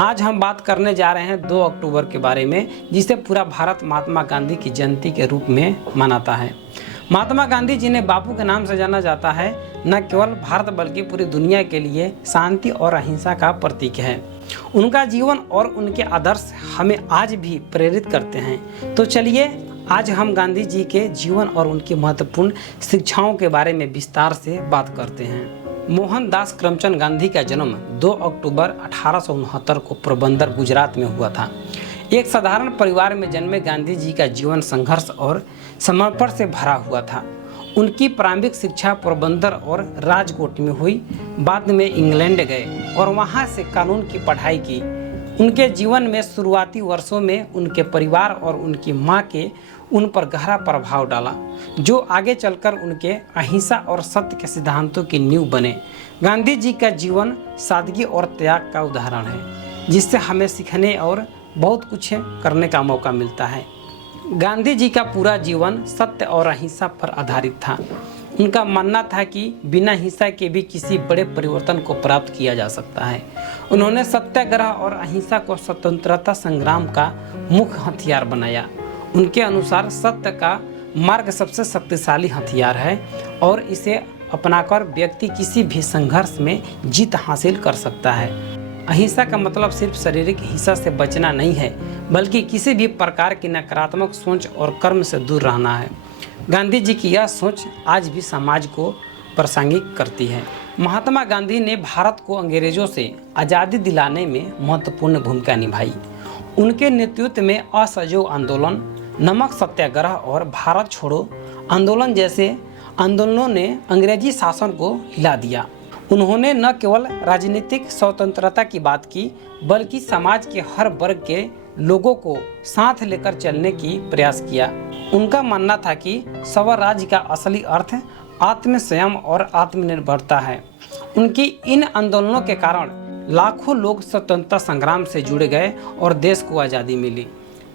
आज हम बात करने जा रहे हैं 2 अक्टूबर के बारे में, जिसे पूरा भारत महात्मा गांधी की जयंती के रूप में मनाता है। महात्मा गांधी जिन्हें बापू के नाम से जाना जाता है, न केवल भारत बल्कि पूरी दुनिया के लिए शांति और अहिंसा का प्रतीक है। उनका जीवन और उनके आदर्श हमें आज भी प्रेरित करते हैं। तो चलिए आज हम गांधी जी के जीवन और उनकी महत्वपूर्ण शिक्षाओं के बारे में विस्तार से बात करते हैं। मोहनदास करमचंद गांधी का जन्म 2 अक्टूबर 1869 को पोरबंदर, गुजरात में हुआ था। एक साधारण परिवार में जन्मे गांधी जी का जीवन संघर्ष और समर्पण से भरा हुआ था। उनकी प्रारंभिक शिक्षा पोरबंदर और राजकोट में हुई। बाद में इंग्लैंड गए और वहां से कानून की पढ़ाई की। उनके जीवन में शुरुआती वर्षों में उनके परिवार और उनकी मां के उन पर गहरा प्रभाव डाला, जो आगे चलकर उनके अहिंसा और सत्य के सिद्धांतों की नींव बने। गांधी जी का जीवन सादगी और त्याग का उदाहरण है, जिससे हमें सीखने और बहुत कुछ करने का मौका मिलता है। गांधी जी का पूरा जीवन सत्य और अहिंसा पर आधारित था। उनका मानना था कि बिना हिंसा के भी किसी बड़े परिवर्तन को प्राप्त किया जा सकता है। उन्होंने सत्याग्रह और अहिंसा को स्वतंत्रता संग्राम का मुख्य हथियार बनाया। उनके अनुसार सत्य का मार्ग सबसे शक्तिशाली हथियार है और इसे अपनाकर व्यक्ति किसी भी संघर्ष में जीत हासिल कर सकता है। अहिंसा का मतलब सिर्फ शारीरिक हिंसा से बचना नहीं है, बल्कि किसी भी प्रकार की नकारात्मक सोच और कर्म से दूर रहना है। गांधी जी की यह सोच आज भी समाज को प्रासंगिक करती है। महात्मा गांधी ने भारत को अंग्रेजों से आज़ादी दिलाने में महत्वपूर्ण भूमिका निभाई। उनके नेतृत्व में असहयोग आंदोलन, नमक सत्याग्रह और भारत छोड़ो आंदोलन जैसे आंदोलनों ने अंग्रेजी शासन को हिला दिया। उन्होंने न केवल राजनीतिक स्वतंत्रता की बात की, बल्कि समाज के हर वर्ग के लोगों को साथ लेकर चलने की प्रयास किया। उनका मानना था कि स्वराज्य का असली अर्थ आत्मसंयम और आत्मनिर्भरता है। उनकी इन आंदोलनों के कारण लाखों लोग स्वतंत्रता संग्राम से जुड़ गए और देश को आज़ादी मिली।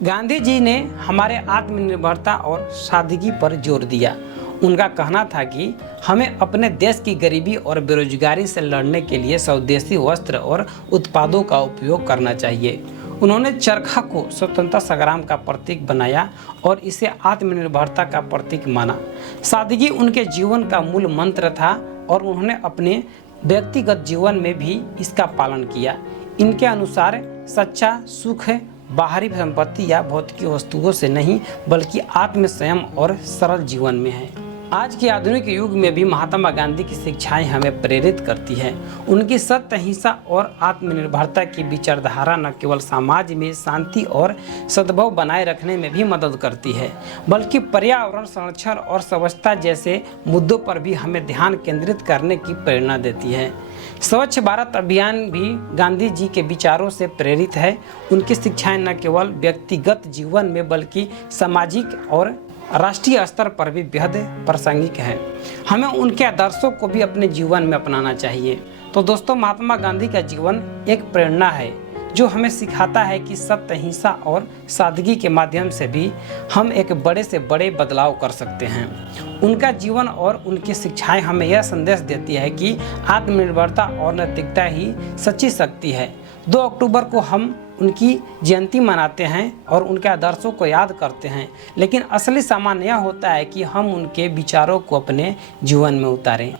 गांधी जी ने हमारे आत्मनिर्भरता और सादगी पर जोर दिया। उनका कहना था कि हमें अपने देश की गरीबी और बेरोजगारी से लड़ने के लिए स्वदेशी वस्त्र और उत्पादों का उपयोग करना चाहिए। उन्होंने चरखा को स्वतंत्रता संग्राम का प्रतीक बनाया और इसे आत्मनिर्भरता का प्रतीक माना। सादगी उनके जीवन का मूल मंत्र था और उन्होंने अपने व्यक्तिगत जीवन में भी इसका पालन किया। इनके अनुसार सच्चा सुख बाहरी संपत्ति या भौतिक वस्तुओं से नहीं, बल्कि आत्मसंयम और सरल जीवन में है। आज के आधुनिक युग में भी महात्मा गांधी की शिक्षाएं हमें प्रेरित करती हैं। उनकी सत्य, अहिंसा और आत्मनिर्भरता की विचारधारा न केवल समाज में शांति और सद्भाव बनाए रखने में भी मदद करती है, बल्कि पर्यावरण संरक्षण और स्वच्छता जैसे मुद्दों पर भी हमें ध्यान केंद्रित करने की प्रेरणा देती है। स्वच्छ भारत अभियान भी गांधी जी के विचारों से प्रेरित है। उनकी शिक्षाएं न केवल व्यक्तिगत जीवन में बल्कि सामाजिक और राष्ट्रीय स्तर पर भी बेहद प्रासंगिक है। हमें उनके आदर्शों को भी अपने जीवन में अपनाना चाहिए। तो दोस्तों, महात्मा गांधी का जीवन एक प्रेरणा है जो हमें सिखाता है कि सत्य, अहिंसा और सादगी के माध्यम से भी हम एक बड़े से बड़े बदलाव कर सकते हैं। उनका जीवन और उनकी शिक्षाएं हमें यह संदेश देती है कि आत्मनिर्भरता और नैतिकता ही सच्ची शक्ति है। 2 अक्टूबर को हम उनकी जयंती मनाते हैं और उनके आदर्शों को याद करते हैं, लेकिन असली सामान यह होता है कि हम उनके विचारों को अपने जीवन में उतारें।